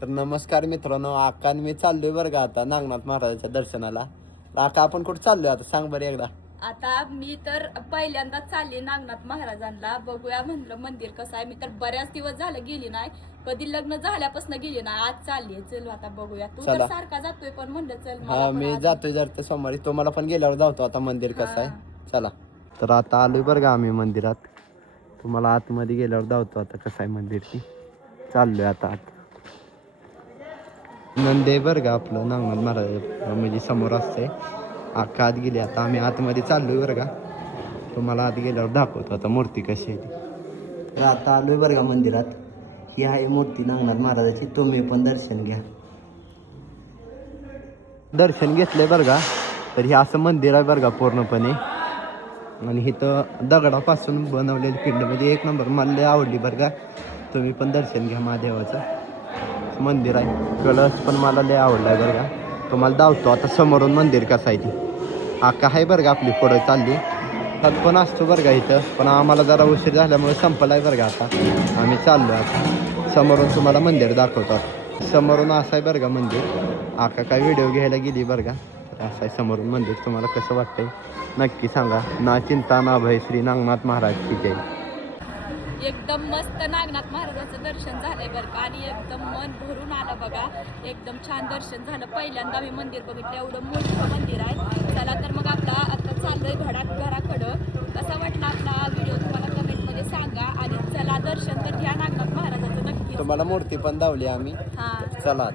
तर नमस्कार मित्रांनो, आका आणि मी चाललोय बरं का आता नागनाथ महाराजाच्या दर्शनाला. आका आपण कुठं चाललोय आता सांग बरं एकदा. आता मी तर पहिल्यांदाच चालली नागनाथ महाराजांना. बघूया म्हणलं मंदिर कसं आहे. मी तर बऱ्याच दिवस झालं गेली नाही, कधी लग्न झाल्यापासून गेली नाही. आज चालली. चल आता बघूया. तू तर चला. सारखा जातोय पण म्हणलं चल हा मला पण मी आज- जातोय जर सोमवारी, तुम्हाला पण गेल्यावर जातो आता मंदिर कसं आहे. हा. चला. तर आता आलोय बरं का आम्ही मंदिरात. तुम्हाला आतमध्ये गेल्यावर धावतो आता कसं आहे मंदिर ती. चाललोय आता आत. नंदे बरं का आपलं नागनाथ महाराज म्हणजे समोर असते. आका आत गेली, आता आम्ही आतमध्ये चाललोय बरं का. तुम्हाला आत गेल्यावर दाखवतो आता मूर्ती कशी आहे ती. तर आता आलोय बरं का मंदिरात. ही आहे मूर्ती नागनाथ महाराजाची, तुम्ही पण दर्शन घ्या. दर्शन घेतलंय बरं का. तर हे असं मंदिर आहे बरं का पूर्णपणे. आणि इथं दगडापासून बनवलेली पिंड म्हणजे एक नंबर, मला लय आवडली बरं का. तुम्ही पण दर्शन घ्या महादेवाचं मंदिर आहे. कळस पण मला लय आवडलाय बरं का. तुम्हाला धावतो आता समोरून मंदिर कसं आहे ती. आका आहे बरं का आपली पुढं चालली. त्यात पण असतो बरं का इथं, पण आम्हाला जरा उशीर झाल्यामुळे संपला आहे बरं का. आता आम्ही चाललो आता समोरून तुम्हाला मंदिर दाखवतो. समोरून असं आहे बरं का मंदिर. आका काय व्हिडिओ घ्यायला गेली बरं का. तर असं आहे समोरून मंदिर. तुम्हाला कसं वाटतंय नक्की सांगा. ना चिंता ना भय, श्री नागनाथ महाराज की जय. एकदम मस्त नागनाथ महाराजाचं दर्शन झालंय बरं का. आणि एकदम मन भरून आलं बघा. एकदम छान दर्शन झालं. पहिल्यांदा मी मंदिर बघितलं. एवढं मोठं मंदिर आहे. चला तर मग आपला आता चाललोय घराकडं. कसा वाटला आपला व्हिडिओ तुम्हाला कमेंटमध्ये सांगा. आणि चला दर्शन तर घ्या नागनाथ महाराजाचं नक्की. तुम्हाला मूर्ती पण धावली आम्ही. हा चला.